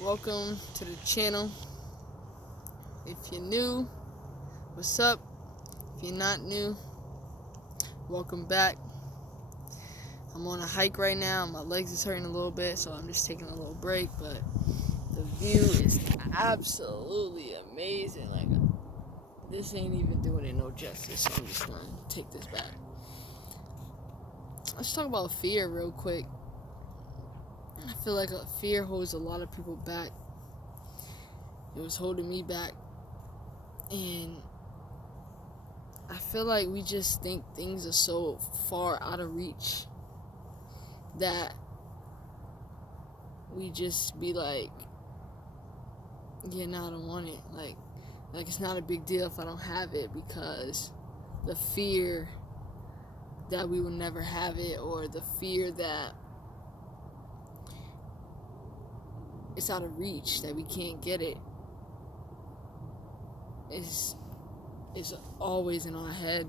Welcome to the channel. If you're new, what's up? If you're not new, welcome back. I'm on a hike right now. My legs is hurting a little bit, so I'm just taking a little break, but the view is absolutely amazing. Like, this ain't even doing it no justice, so I'm just gonna take this back. Let's talk about fear real quick. I feel like fear holds a lot of people back. It was holding me back. And I feel like we just think things are so far out of reach that we just be like, yeah, no, I don't want it. Like it's not a big deal if I don't have it, because the fear that we will never have it, or the fear that it's out of reach, that we can't get it, is always in our head.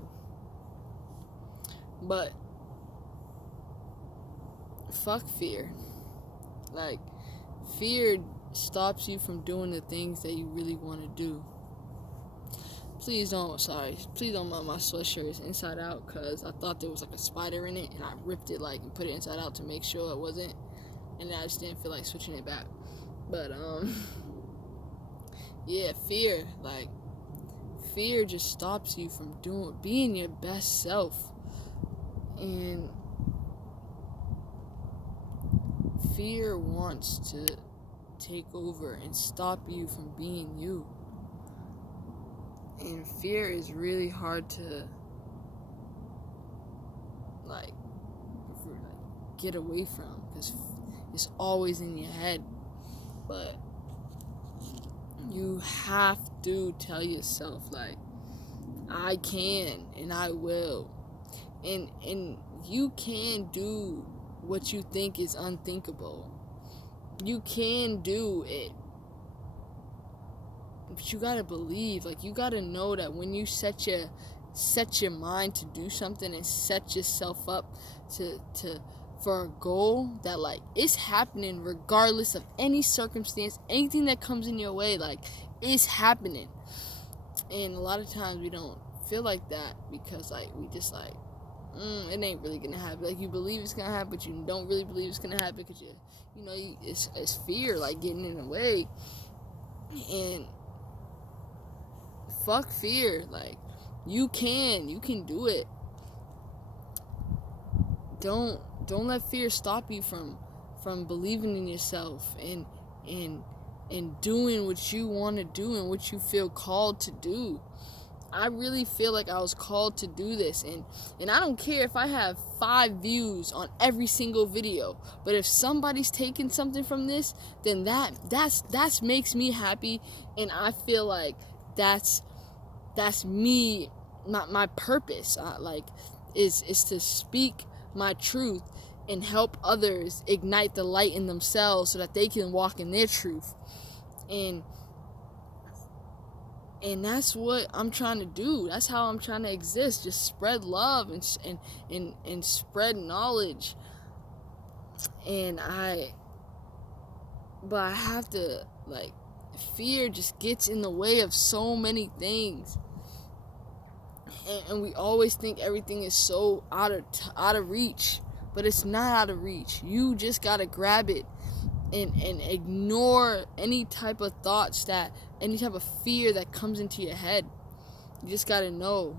But fuck fear. Like, fear stops you from doing the things that you really want to do. Please don't mind my sweatshirt is inside out, because I thought there was like a spider in it, and I ripped it and put it inside out to make sure it wasn't, and I just didn't feel like switching it back. But yeah, fear just stops you from being your best self. And fear wants to take over and stop you from being you. And fear is really hard to get away from, because it's always in your head. But you have to tell yourself, I can and I will. And you can do what you think is unthinkable. You can do it. But you gotta believe, you gotta know that when you set your mind to do something and set yourself up for a goal, that it's happening regardless of any circumstance, anything that comes in your way, it's happening. And a lot of times we don't feel like that, because we just it ain't really gonna happen. You believe it's gonna happen, but you don't really believe it's gonna happen, because it's fear getting in the way. And fuck fear. You can do it. Don't let fear stop you from believing in yourself and doing what you want to do and what you feel called to do. I really feel like I was called to do this, and I don't care if I have 5 views on every single video, but if somebody's taking something from this, then that makes me happy, and I feel like that's me. My purpose is to speak my truth and help others ignite the light in themselves so that they can walk in their truth. And that's what I'm trying to do. That's how I'm trying to exist. Just spread love and spread knowledge. But I have to, fear just gets in the way of so many things. And we always think everything is so out of reach, but it's not out of reach. You just gotta grab it and ignore any type of thoughts, any type of fear that comes into your head. You just gotta know,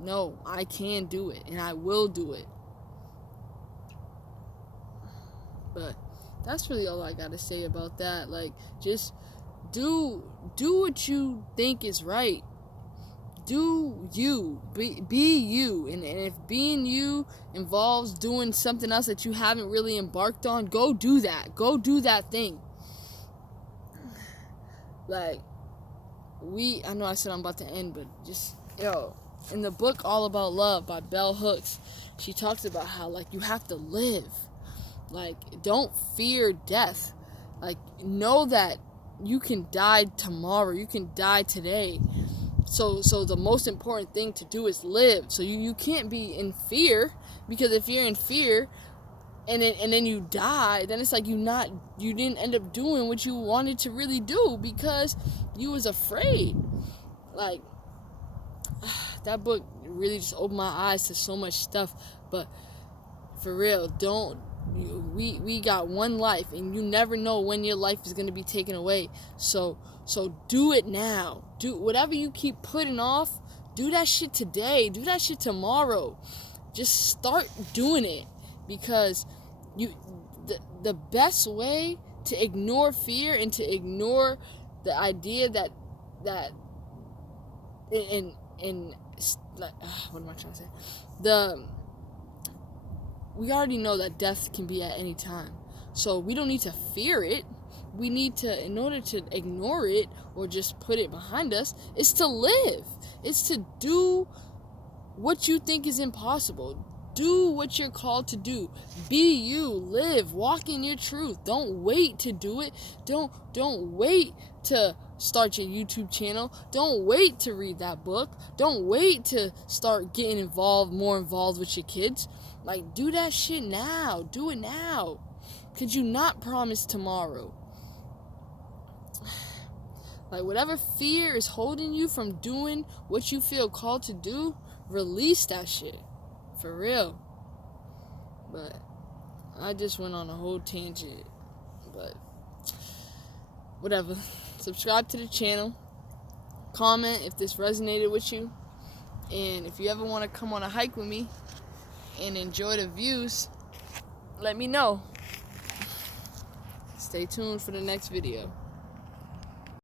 no, I can do it, and I will do it. But that's really all I gotta say about that. Just do what you think is right. Do you, be you, and if being you involves doing something else that you haven't really embarked on, go do that thing. I know I said I'm about to end, but just, in the book All About Love by Bell Hooks, she talks about how you have to live. Don't fear death. Know that you can die tomorrow, you can die today. So the most important thing to do is live. So you can't be in fear, because if you're in fear, and then you die, then it's like you didn't end up doing what you wanted to really do because you was afraid. Like, that book really just opened my eyes to so much stuff. But for real, we got one life, and you never know when your life is going to be taken away. So do it now. Do whatever you keep putting off. Do that shit today. Do that shit tomorrow. Just start doing it, because the best way to ignore fear and to ignore the idea that what am I trying to say? We already know that death can be at any time. So we don't need to fear it. We need to, in order to ignore it or just put it behind us, is to live. It's to do what you think is impossible. Do what you're called to do. Be you. Live. Walk in your truth. Don't wait to do it. Don't wait to start your YouTube channel. Don't wait to read that book. Don't wait to start getting more involved with your kids. Like, do that shit now. Do it now. Could you not promise tomorrow? Like, whatever fear is holding you from doing what you feel called to do, release that shit. For real. But I just went on a whole tangent. But whatever. Subscribe to the channel. Comment if this resonated with you. And if you ever want to come on a hike with me and enjoy the views, let me know. Stay tuned for the next video.